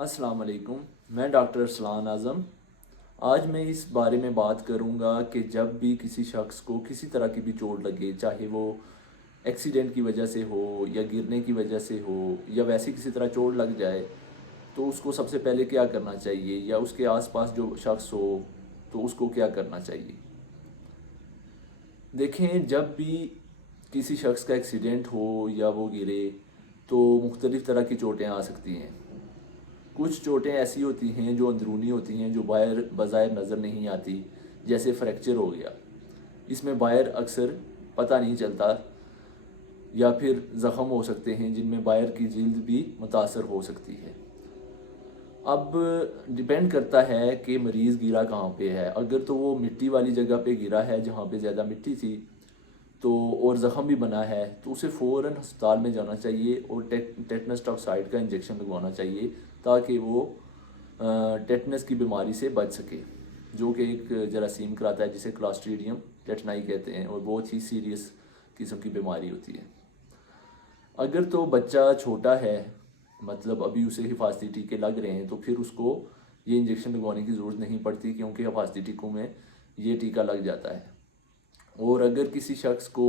अस्सलाम वालेकुम। मैं डॉक्टर अरसलान आज़म। आज मैं इस बारे में बात करूंगा कि जब भी किसी शख्स को किसी तरह की भी चोट लगे, चाहे वो एक्सीडेंट की वजह से हो या गिरने की वजह से हो या वैसे किसी तरह चोट लग जाए, तो उसको सबसे पहले क्या करना चाहिए, या उसके आसपास जो शख्स हो तो उसको क्या करना चाहिए। देखें, जब भी किसी शख्स का एक्सीडेंट हो या वो गिरे तो मुख्तलिफ़ तरह की चोटें आ सकती हैं। कुछ चोटें ऐसी होती हैं जो अंदरूनी होती हैं, जो बाहर बज़ाहिर नज़र नहीं आती, जैसे फ्रैक्चर हो गया। इसमें बाहर अक्सर पता नहीं चलता, या फिर ज़ख़म हो सकते हैं जिनमें बाहर की जिल्द भी मुतासर हो सकती है। अब डिपेंड करता है कि मरीज़ गिरा कहाँ पे है। अगर तो वो मिट्टी वाली जगह पे गिरा है जहाँ पे ज़्यादा मिट्टी थी, तो और ज़ख़म भी बना है, तो उसे फ़ौरन अस्पताल में जाना चाहिए और टेटनस टॉक्साइड का इंजेक्शन लगवाना चाहिए, ताकि वो टेटनस की बीमारी से बच सके, जो कि एक जरासीम कराता है जिसे क्लॉस्ट्रीडियम टेटनाई कहते हैं, और बहुत ही सीरियस किस्म की बीमारी होती है। अगर तो बच्चा छोटा है, मतलब अभी उसे हिफाजती टीके लग रहे हैं, तो फिर उसको ये इंजेक्शन लगवाने की ज़रूरत नहीं पड़ती, क्योंकि हिफाजती टीकों में ये टीका लग जाता है। और अगर किसी शख्स को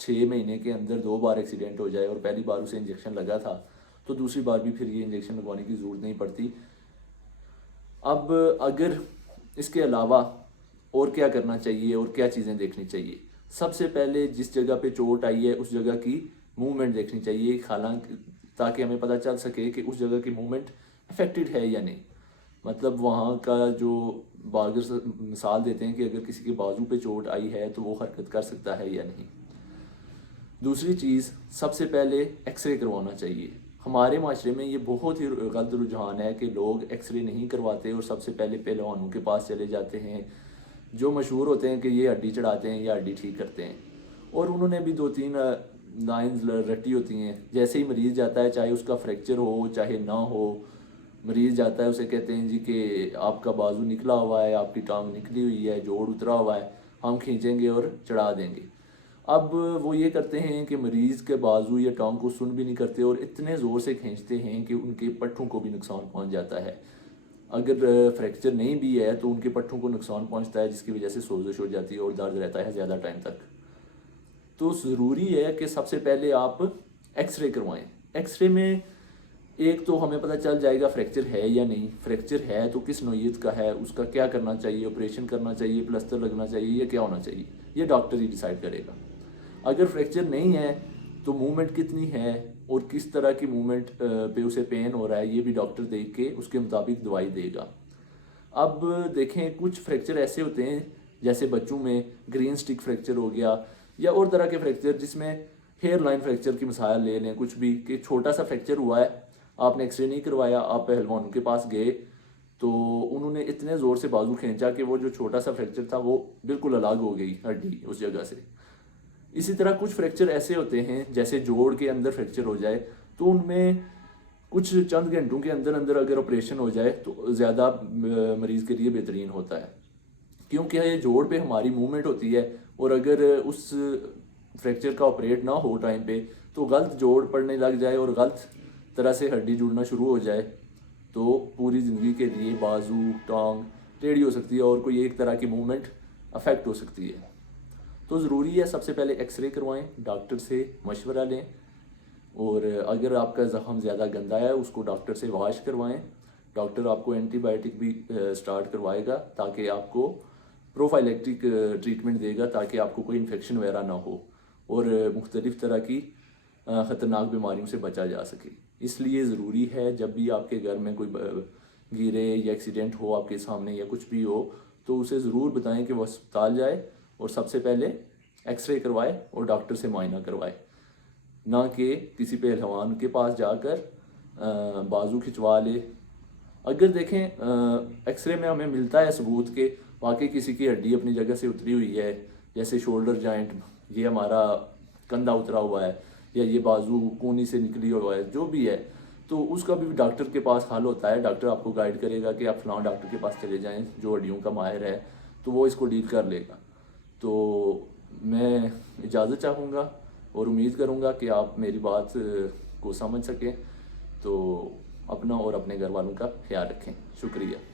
6 महीने के अंदर 2 बार एक्सीडेंट हो जाए और पहली बार उसे इंजेक्शन लगा था, तो दूसरी बार भी फिर ये इंजेक्शन लगवाने की ज़रूरत नहीं पड़ती। अब अगर इसके अलावा और क्या करना चाहिए और क्या चीज़ें देखनी चाहिए, सबसे पहले जिस जगह पे चोट आई है उस जगह की मूवमेंट देखनी चाहिए, हालांकि ताकि हमें पता चल सके कि उस जगह की मूवमेंट अफेक्टेड है या नहीं। मतलब वहाँ का जो अगर मिसाल देते हैं कि अगर किसी के बाजू पे चोट आई है तो वो हरकत कर सकता है या नहीं। दूसरी चीज़, सबसे पहले एक्सरे करवाना चाहिए। हमारे माशरे में ये बहुत ही गलत रुझान है कि लोग एक्सरे नहीं करवाते और सबसे पहले पहलवानों के पास चले जाते हैं, जो मशहूर होते हैं कि ये हड्डी चढ़ाते हैं या हड्डी ठीक करते हैं, और उन्होंने भी 2-3 लाइंस रटी होती हैं। जैसे ही मरीज़ जाता है, चाहे उसका फ्रैक्चर हो चाहे ना हो, मरीज़ जाता है, उसे कहते हैं जी कि आपका बाजू निकला हुआ है, आपकी टांग निकली हुई है, जोड़ उतरा हुआ है, हम खींचेंगे और चढ़ा देंगे। अब वो ये करते हैं कि मरीज़ के बाजू या टांग को सुन भी नहीं करते और इतने ज़ोर से खींचते हैं कि उनके पट्ठों को भी नुकसान पहुंच जाता है। अगर फ्रैक्चर नहीं भी है तो उनके पट्ठों को नुकसान पहुंचता है, जिसकी वजह से सोजिश हो जाती है और दर्द रहता है ज़्यादा टाइम तक। तो ज़रूरी है कि सबसे पहले आप एक्सरे करवाएं। एक्सरे में एक तो हमें पता चल जाएगा फ्रैक्चर है या नहीं। फ्रैक्चर है तो किस नौइयत का है, उसका क्या करना चाहिए, ऑपरेशन करना चाहिए, प्लास्टर लगना चाहिए, या क्या होना चाहिए, ये डॉक्टर ही डिसाइड करेगा। अगर फ्रैक्चर नहीं है तो मूवमेंट कितनी है और किस तरह की मूवमेंट पे उसे पेन हो रहा है, ये भी डॉक्टर देख के उसके मुताबिक दवाई देगा। अब देखें, कुछ फ्रैक्चर ऐसे होते हैं, जैसे बच्चों में ग्रीन स्टिक फ्रैक्चर हो गया या और तरह के फ्रैक्चर, जिसमें हेयर लाइन फ्रैक्चर की मिसाल ले लें, कुछ भी कि छोटा सा फ्रैक्चर हुआ है, आपने एक्सरे नहीं करवाया, आप पहलवान के पास गए, तो उन्होंने इतने ज़ोर से बाजू खींचा कि वो जो छोटा सा फ्रैक्चर था वो बिल्कुल अलग हो गई हड्डी उस जगह से। इसी तरह कुछ फ्रैक्चर ऐसे होते हैं, जैसे जोड़ के अंदर फ्रैक्चर हो जाए, तो उनमें कुछ चंद घंटों के अंदर अंदर अगर ऑपरेशन हो जाए तो ज़्यादा मरीज़ के लिए बेहतरीन होता है, क्योंकि ये जोड़ पे हमारी मूवमेंट होती है, और अगर उस फ्रैक्चर का ऑपरेट ना हो टाइम पे, तो गलत जोड़ पड़ने लग जाए और गलत तरह से हड्डी जुड़ना शुरू हो जाए, तो पूरी ज़िंदगी के लिए बाजू टांग टेढ़ी हो सकती है और कोई एक तरह की मूवमेंट अफेक्ट हो सकती है। तो ज़रूरी है सबसे पहले एक्सरे करवाएं, डॉक्टर से मशवरा लें, और अगर आपका ज़ख़म ज़्यादा गंदा है उसको डॉक्टर से वॉश करवाएं। डॉक्टर आपको एंटीबायोटिक भी स्टार्ट करवाएगा, ताकि आपको प्रोफाइलेक्टिक ट्रीटमेंट देगा, ताकि आपको कोई इन्फेक्शन वगैरह ना हो और मुख्तलिफ़ तरह की ख़तरनाक बीमारियों से बचा जा सके। इसलिए ज़रूरी है जब भी आपके घर में कोई गिरे या एक्सीडेंट हो आपके सामने या कुछ भी हो, तो उसे ज़रूर बताएं कि वह अस्पताल जाए और सबसे पहले एक्सरे करवाए और डॉक्टर से मुआयना करवाए, ना कि किसी पहलवान के पास जाकर बाजू खिंचवा ले। अगर देखें, एक्सरे में हमें मिलता है सबूत के वाकई किसी की हड्डी अपनी जगह से उतरी हुई है, जैसे शोल्डर जॉइंट, ये हमारा कंधा उतरा हुआ है, या ये बाजू कूनी से निकली हुआ है, जो भी है, तो उसका भी डॉक्टर के पास हल होता है। डॉक्टर आपको गाइड करेगा कि आप फलां डॉक्टर के पास चले जाएं जो हड्डियों का माहिर है, तो वो इसको डील कर लेगा। तो मैं इजाज़त चाहूँगा और उम्मीद करूँगा कि आप मेरी बात को समझ सकें। तो अपना اپنا اور اپنے گھر والوں کا خیال رکھیں. شکریہ.